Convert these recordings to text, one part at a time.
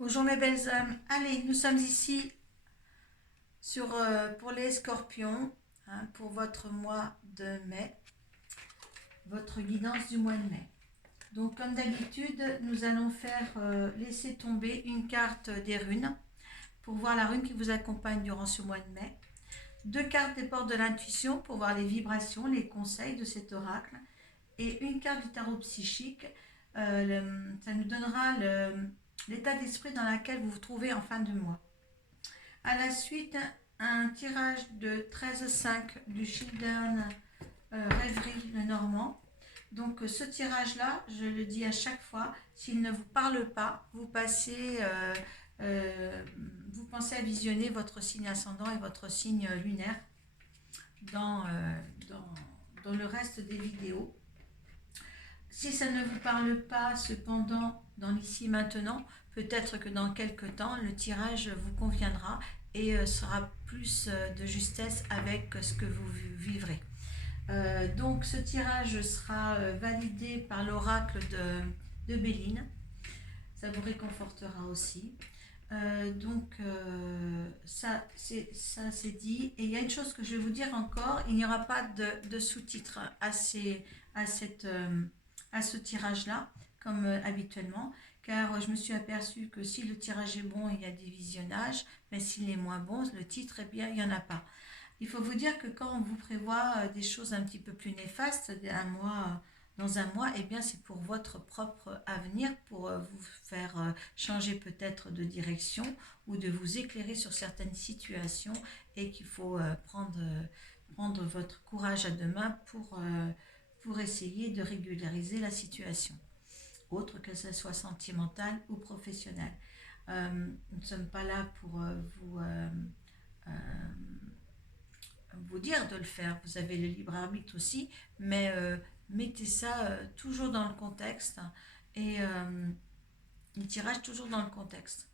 Bonjour mes belles âmes. Allez, nous sommes ici pour les scorpions, pour votre mois de mai, votre guidance du mois de mai. Donc comme d'habitude, nous allons faire laisser tomber une carte des runes pour voir la rune qui vous accompagne durant ce mois de mai. Deux cartes des portes de l'intuition pour voir les vibrations, les conseils de cet oracle. Et une carte du tarot psychique, ça nous donnera l'état d'esprit dans lequel vous vous trouvez en fin de mois. À la suite, un tirage de 13-5 du Children Rêverie le Normand. Donc ce tirage-là, je le dis à chaque fois, s'il ne vous parle pas, vous pensez à visionner votre signe ascendant et votre signe lunaire dans, dans le reste des vidéos. Si ça ne vous parle pas, cependant, dans l'ici maintenant, peut-être que dans quelques temps, le tirage vous conviendra et sera plus de justesse avec ce que vous vivrez. Donc ce tirage sera validé par l'oracle de Béline. Ça vous réconfortera aussi. Ça c'est dit. Et il y a une chose que je vais vous dire encore, il n'y aura pas de sous-titres à ce tirage-là, comme habituellement, car je me suis aperçue que si le tirage est bon, il y a des visionnages, mais s'il est moins bon, le titre, eh bien, il n'y en a pas. Il faut vous dire que quand on vous prévoit des choses un petit peu plus néfastes, dans un mois, eh bien, c'est pour votre propre avenir, pour vous faire changer peut-être de direction ou de vous éclairer sur certaines situations et qu'il faut prendre votre courage à deux mains pour essayer de régulariser la situation, autre que ce soit sentimentale ou professionnelle. Nous ne sommes pas là pour vous dire de le faire. Vous avez le libre arbitre aussi, mais mettez ça toujours dans le contexte et le tirage toujours dans le contexte.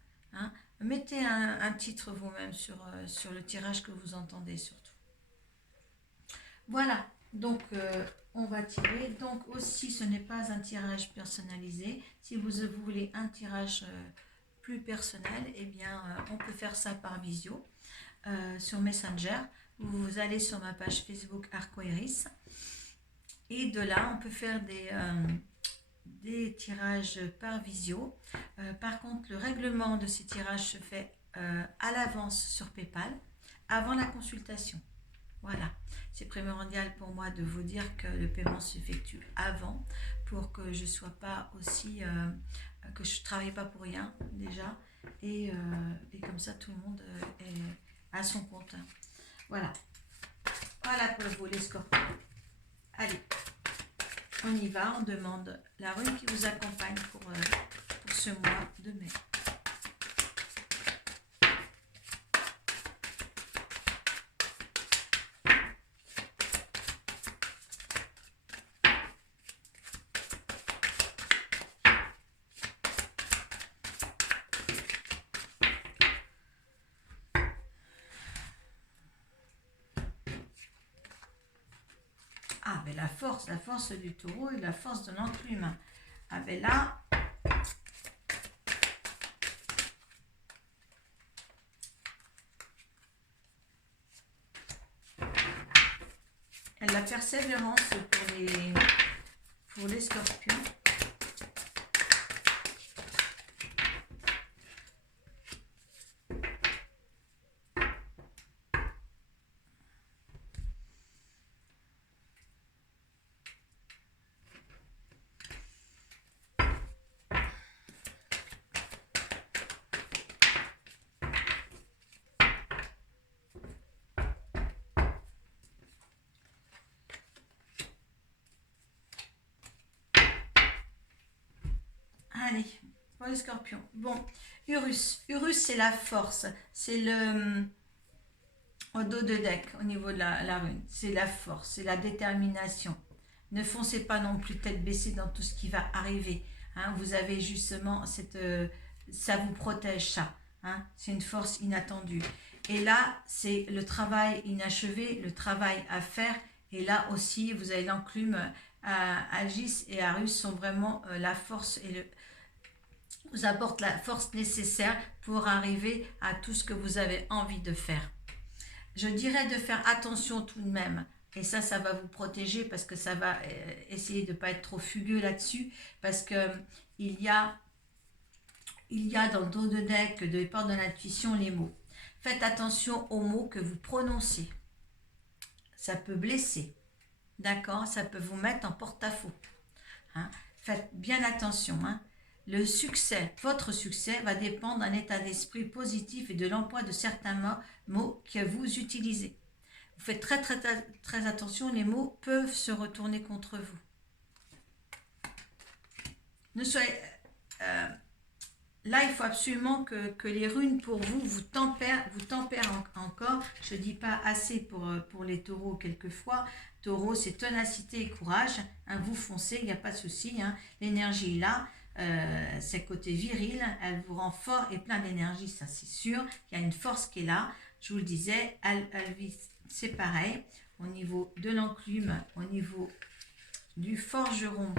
Mettez un titre vous-même sur le tirage que vous entendez surtout. Voilà, donc on va tirer. Donc aussi, ce n'est pas un tirage personnalisé. Si vous voulez un tirage plus personnel, eh bien, on peut faire ça par visio sur Messenger. Vous allez sur ma page Facebook Arcoiris et de là, on peut faire des tirages par visio. Par contre, le règlement de ces tirages se fait à l'avance sur PayPal, avant la consultation. Voilà, c'est primordial pour moi de vous dire que le paiement s'effectue avant pour que je sois pas aussi, que je ne travaille pas pour rien déjà et comme ça tout le monde est à son compte. Voilà pour vous les scorpions. Allez, on y va, on demande la rune qui vous accompagne pour ce mois de mai. Ah, mais la force du taureau et la force de l'enclume. Ah, ben là, la persévérance pour les scorpions. Allez, pour les scorpions. Bon, Urus, c'est la force. C'est au dos de deck, au niveau de la rune. C'est la force, c'est la détermination. Ne foncez pas non plus tête baissée dans tout ce qui va arriver. Vous avez justement ça vous protège ça. C'est une force inattendue. Et là, c'est le travail inachevé, le travail à faire. Et là aussi, vous avez l'enclume. Agis et Arus sont vraiment la force et vous apporte la force nécessaire pour arriver à tout ce que vous avez envie de faire. Je dirais de faire attention tout de même. Et ça va vous protéger parce que ça va essayer de ne pas être trop fugueux là-dessus. Parce que il y a dans le dos de deck de portes de l'intuition les mots. Faites attention aux mots que vous prononcez. Ça peut blesser. D'accord? Ça peut vous mettre en porte-à-faux. Hein? Faites bien attention. Hein? Le succès, votre succès, va dépendre d'un état d'esprit positif et de l'emploi de certains mots que vous utilisez. Vous faites très, très, très, très attention, les mots peuvent se retourner contre vous. Ne soyez... là, il faut absolument que les runes pour vous tempèrent encore. Je ne dis pas assez pour les taureaux quelquefois. Taureau, c'est ténacité et courage. Hein, vous foncez, il n'y a pas de souci. Hein, l'énergie est là. C'est côté viril. Elle vous rend fort et plein d'énergie, ça c'est sûr. Il y a une force qui est là. Je vous le disais, c'est pareil. Au niveau de l'enclume, au niveau du forgeron,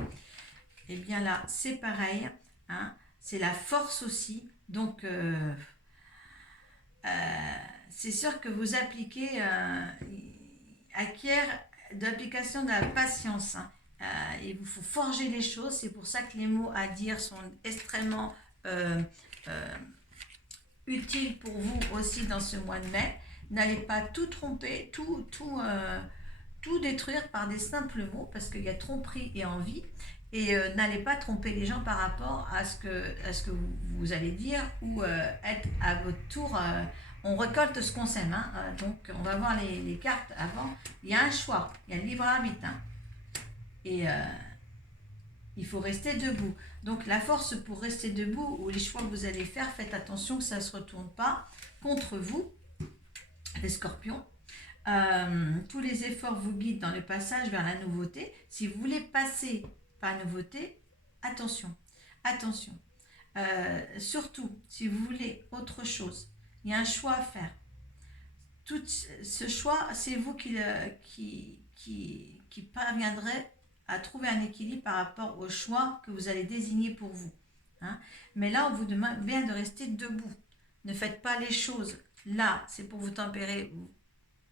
et bien là, c'est pareil. Hein, c'est la force aussi. Donc, c'est sûr que vous appliquez, acquiert d'application de la patience. Hein. Il vous faut forger les choses. C'est pour ça que les mots à dire sont extrêmement utiles pour vous aussi dans ce mois de mai. N'allez pas tout tromper, tout détruire par des simples mots parce qu'il y a tromperie et envie. Et n'allez pas tromper les gens par rapport à ce que vous allez dire ou être à votre tour. On récolte ce qu'on sème. Hein, donc, on va voir les cartes avant. Il y a un choix. Il y a le libre arbitre. Hein, et il faut rester debout. Donc, la force pour rester debout ou les choix que vous allez faire, faites attention que ça ne se retourne pas contre vous, les scorpions. Tous les efforts vous guident dans le passage vers la nouveauté. Si vous voulez passer par nouveauté, attention. Surtout, si vous voulez autre chose, il y a un choix à faire. Tout ce choix, c'est vous qui parviendrez à trouver un équilibre par rapport au choix que vous allez désigner pour vous. Hein. Mais là, on vous demande bien de rester debout. Ne faites pas les choses. Là, c'est pour vous tempérer.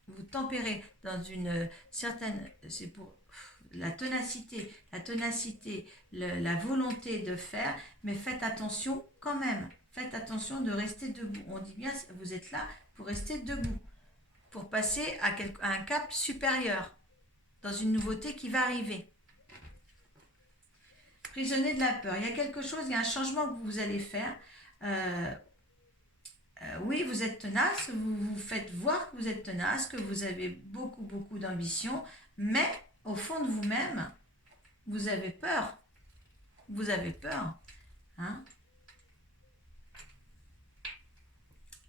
Vous tempérez dans une certaine... C'est pour la ténacité, la volonté de faire, mais faites attention quand même. Faites attention de rester debout. On dit bien, vous êtes là pour rester debout, pour passer à un cap supérieur, dans une nouveauté qui va arriver. Prisonnier de la peur. Il y a quelque chose, il y a un changement que vous allez faire. Oui, vous êtes tenace, vous faites voir que vous êtes tenace, que vous avez beaucoup d'ambition, mais au fond de vous-même, vous avez peur. Vous avez peur. Hein?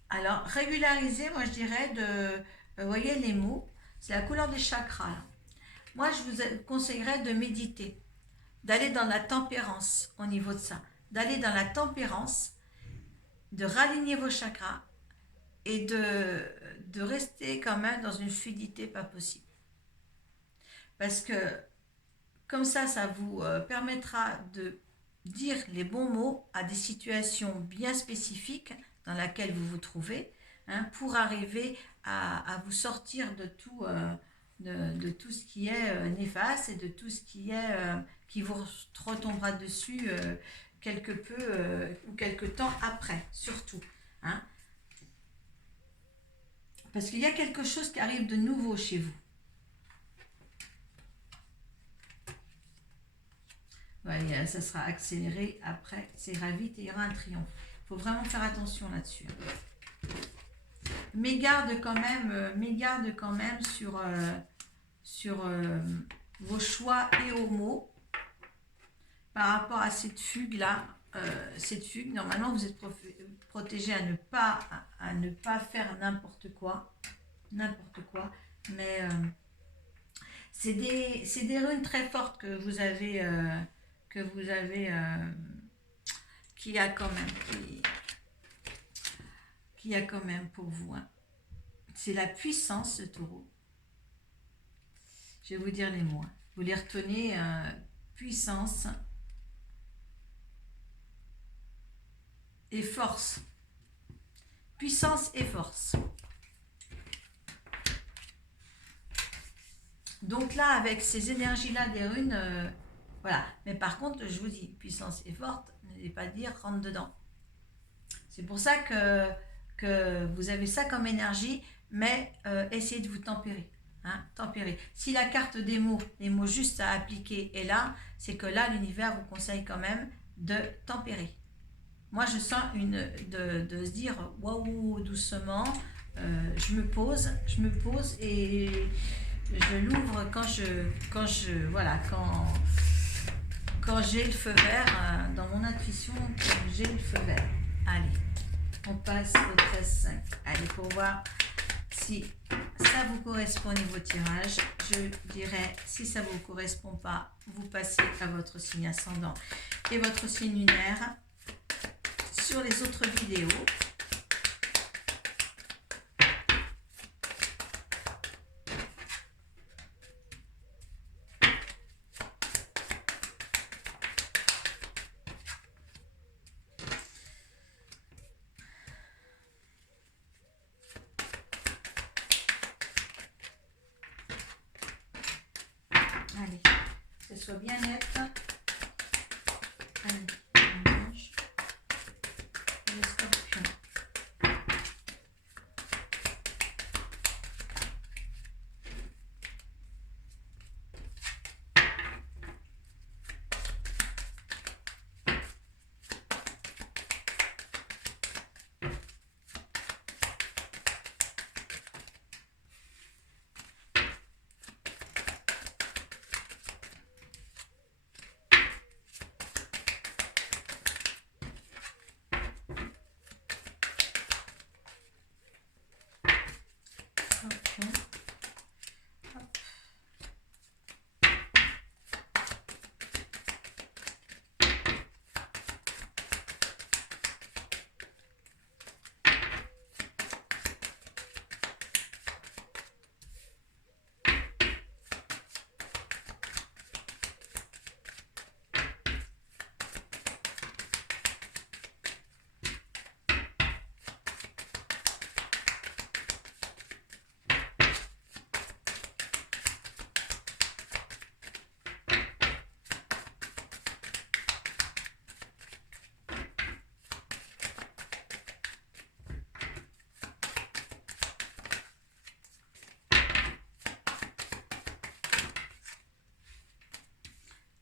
Alors, régulariser, moi je dirais vous voyez les mots, c'est la couleur des chakras. Là. Moi, je vous conseillerais de méditer, d'aller dans la tempérance au niveau de ça, d'aller dans la tempérance, de raligner vos chakras et de rester quand même dans une fluidité pas possible. Parce que comme ça vous permettra de dire les bons mots à des situations bien spécifiques dans lesquelles vous vous trouvez, hein, pour arriver à vous sortir de tout ce qui est néfaste et de tout ce qui vous retombera dessus quelque peu ou quelque temps après, surtout. Hein. Parce qu'il y a quelque chose qui arrive de nouveau chez vous. Ouais, ça sera accéléré après, ça ira vite et il y aura un triomphe. Il faut vraiment faire attention là-dessus. Mais garde quand même sur vos choix et aux mots par rapport à cette fugue-là. Cette fugue, normalement, vous êtes protégé à ne pas faire n'importe quoi. Mais c'est des runes très fortes que vous avez... qui a quand même pour vous. Hein. C'est la puissance, ce taureau. Je vais vous dire les mots. Hein. Vous les retenez, puissance. et force. Puissance et force. Donc là, avec ces énergies-là des runes, voilà. Mais par contre, je vous dis, puissance et forte, n'allez pas dire rentre dedans. C'est pour ça que vous avez ça comme énergie, mais essayez de vous tempérer. Hein, tempérer. Si la carte des mots, les mots justes à appliquer est là, c'est que là, l'univers vous conseille quand même de tempérer. Moi, je sens de se dire, waouh, doucement, je me pose et je l'ouvre quand j'ai le feu vert, dans mon intuition, quand j'ai le feu vert. Allez, on passe au 13-5. Allez, pour voir si ça vous correspond au niveau tirage. Je dirais, si ça ne vous correspond pas, vous passez à votre signe ascendant et votre signe lunaire sur les autres vidéos. Allez, que ce soit bien net. Allez, on mange. Les scorpions. Scorpions. Hop.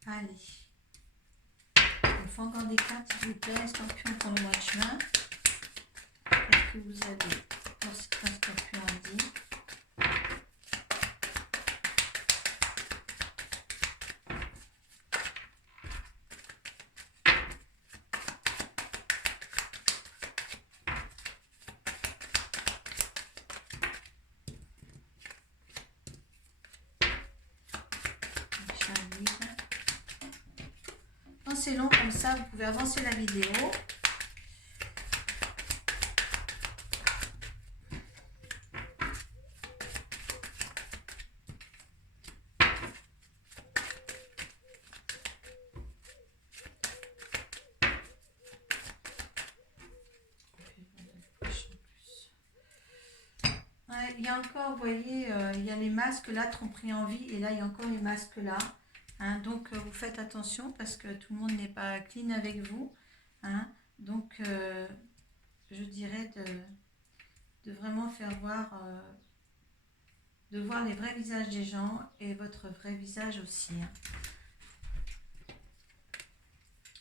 Allez. Il faut encore des cartes, s'il vous plaît. Scorpion pour le mois de juin. Qu'est-ce que vous avez pour un scorpion à dire? Quand c'est long comme ça, vous pouvez avancer la vidéo. Ouais, il y a encore, vous voyez, il y a les masques là, tromperie en vie, et là, il y a encore les masques là. Hein, donc, vous faites attention parce que tout le monde n'est pas clean avec vous. Hein, donc, je dirais de vraiment faire voir, de voir les vrais visages des gens et votre vrai visage aussi. Hein.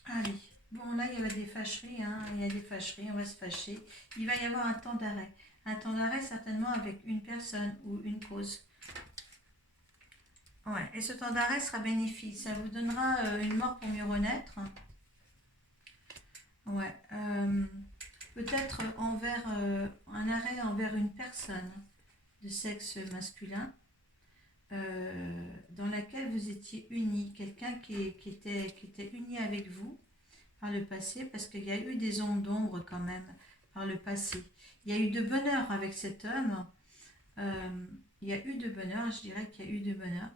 Allez, bon là il y a des fâcheries, hein. Il y a des fâcheries, on va se fâcher. Il va y avoir un temps d'arrêt. Un temps d'arrêt certainement avec une personne ou une cause. Ouais, et ce temps d'arrêt sera bénéfique. Ça vous donnera une mort pour mieux renaître. Ouais, peut-être envers un arrêt envers une personne de sexe masculin dans laquelle vous étiez unis, quelqu'un qui était uni avec vous par le passé, parce qu'il y a eu des ondes d'ombre quand même par le passé. Il y a eu de bonheur avec cet homme, il y a eu de bonheur, je dirais qu'il y a eu de bonheur.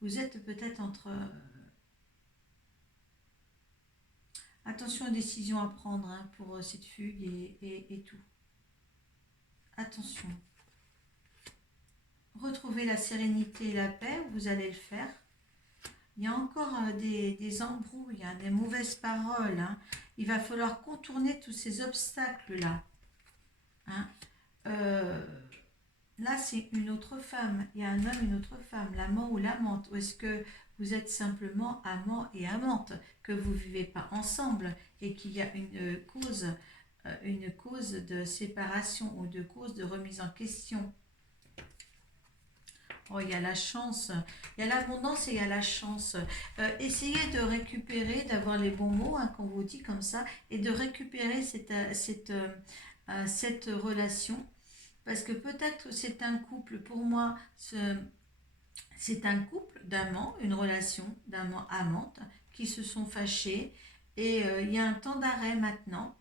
Vous êtes peut-être entre... Attention aux décisions à prendre hein, pour cette fugue et tout. Attention. Retrouvez la sérénité et la paix, vous allez le faire. Il y a encore des embrouilles, hein, des mauvaises paroles. Hein. Il va falloir contourner tous ces obstacles-là. Hein. Là, c'est une autre femme. Il y a un homme, une autre femme, l'amant ou l'amante. Ou est-ce que vous êtes simplement amant et amante, que vous ne vivez pas ensemble et qu'il y a une cause de séparation ou de cause de remise en question. Oh, il y a la chance, il y a l'abondance et il y a la chance. Essayez de récupérer, d'avoir les bons mots, hein, qu'on vous dit comme ça, et de récupérer cette relation. Parce que peut-être c'est un couple, pour moi, c'est un couple d'amants, une relation d'amants-amantes qui se sont fâchés. Et il y a un temps d'arrêt maintenant.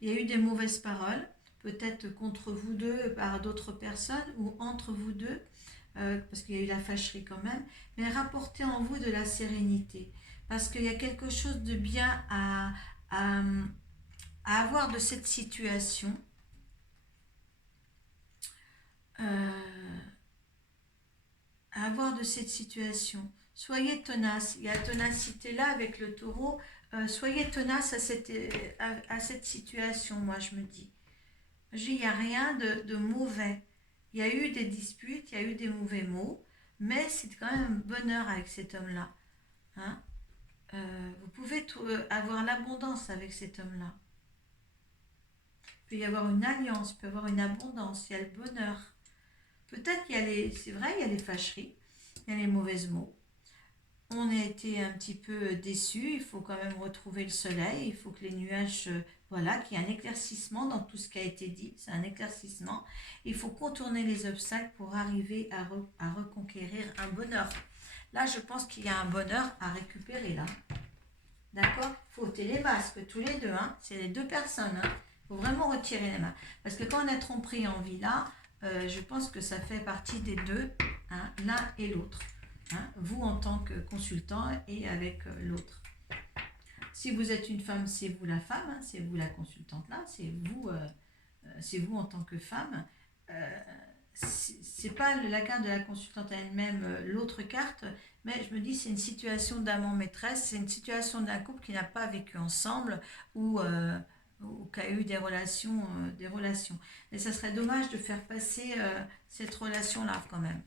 Il y a eu des mauvaises paroles, peut-être contre vous deux par d'autres personnes ou entre vous deux. Parce qu'il y a eu la fâcherie quand même, mais rapportez en vous de la sérénité, parce qu'il y a quelque chose de bien à avoir de cette situation. À avoir de cette situation. Soyez tenace, il y a ténacité là avec le taureau, soyez tenace à cette situation, moi je me dis. Il n'y a rien de mauvais. Il y a eu des disputes, il y a eu des mauvais mots, mais c'est quand même un bonheur avec cet homme-là. Hein. Vous pouvez avoir l'abondance avec cet homme-là. Il peut y avoir une alliance, il peut y avoir une abondance, il y a le bonheur. Peut-être qu'il y a c'est vrai, il y a les fâcheries, il y a les mauvais mots. On a été un petit peu déçus, il faut quand même retrouver le soleil, il faut que les nuages, voilà, qu'il y ait un éclaircissement dans tout ce qui a été dit, c'est un éclaircissement. Il faut contourner les obstacles pour arriver à reconquérir un bonheur. Là, je pense qu'il y a un bonheur à récupérer, là. D'accord? Il faut ôter les masques, tous les deux, hein. C'est les deux personnes, hein. Il faut vraiment retirer les mains. Parce que quand on a tromperie en vie, là, je pense que ça fait partie des deux, hein, l'un et l'autre. Hein, vous en tant que consultant et avec l'autre. Si vous êtes une femme, c'est vous la femme, hein, c'est vous la consultante là, c'est vous en tant que femme. C'est pas la carte de la consultante elle-même, l'autre carte, mais je me dis c'est une situation d'amant-maîtresse, c'est une situation d'un couple qui n'a pas vécu ensemble ou qui a eu des relations. Et ça serait dommage de faire passer cette relation-là quand même.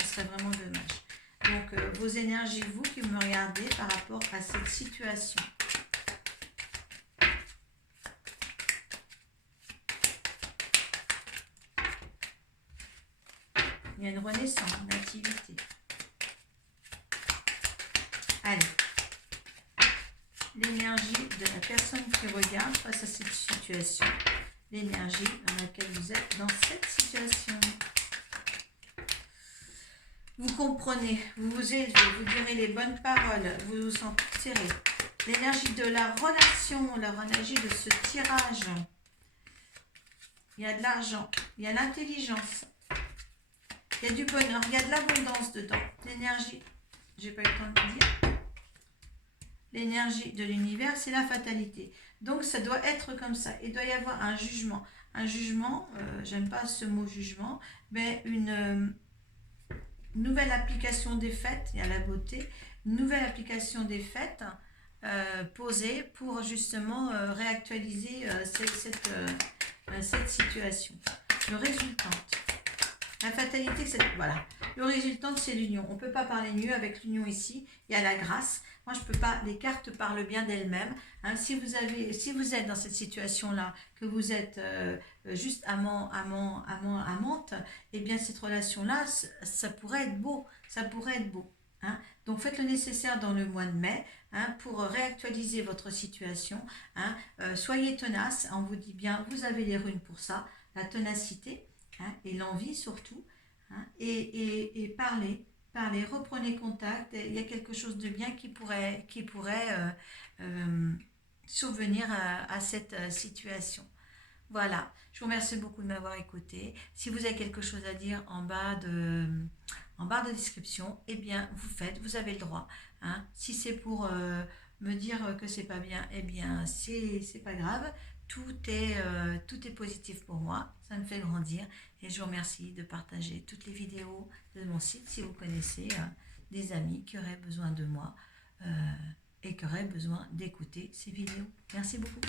Ça serait vraiment dommage. Donc, vos énergies, vous qui me regardez par rapport à cette situation. Il y a une renaissance, une activité. Allez. L'énergie de la personne qui regarde face à cette situation. L'énergie dans laquelle vous êtes dans cette situation. Vous comprenez, vous vous élevez, vous direz les bonnes paroles, vous vous sentirez. L'énergie de la relation, l'énergie de ce tirage. Il y a de l'argent, il y a l'intelligence, il y a du bonheur, il y a de l'abondance dedans. L'énergie, j'ai pas eu le temps de le dire. L'énergie de l'univers, c'est la fatalité. Donc ça doit être comme ça. Il doit y avoir un jugement. Un jugement, j'aime pas ce mot jugement, mais une nouvelle application des faits, il y a la beauté, une nouvelle application des faits posée pour justement réactualiser cette situation. Le résultante. La fatalité, c'est voilà. Le résultant, c'est l'union. On ne peut pas parler mieux avec l'union ici. Il y a la grâce. Moi, je peux pas. Les cartes parlent bien d'elles-mêmes. Hein, si vous êtes dans cette situation-là, que vous êtes juste amante, eh bien cette relation-là, ça pourrait être beau. Ça pourrait être beau. Hein. Donc faites le nécessaire dans le mois de mai, hein, pour réactualiser votre situation. Hein. Soyez tenace. On vous dit bien, vous avez les runes pour ça. La ténacité. Hein, et l'envie surtout, hein, et parlez, reprenez contact. Il y a quelque chose de bien qui pourrait survenir à cette situation. Voilà, je vous remercie beaucoup de m'avoir écouté. Si vous avez quelque chose à dire en barre de description, eh bien vous avez le droit. Hein. Si c'est pour me dire que c'est pas bien, eh bien, c'est pas grave. Tout est positif pour moi. Ça me fait grandir. Et je vous remercie de partager toutes les vidéos de mon site si vous connaissez des amis qui auraient besoin de moi et qui auraient besoin d'écouter ces vidéos. Merci beaucoup.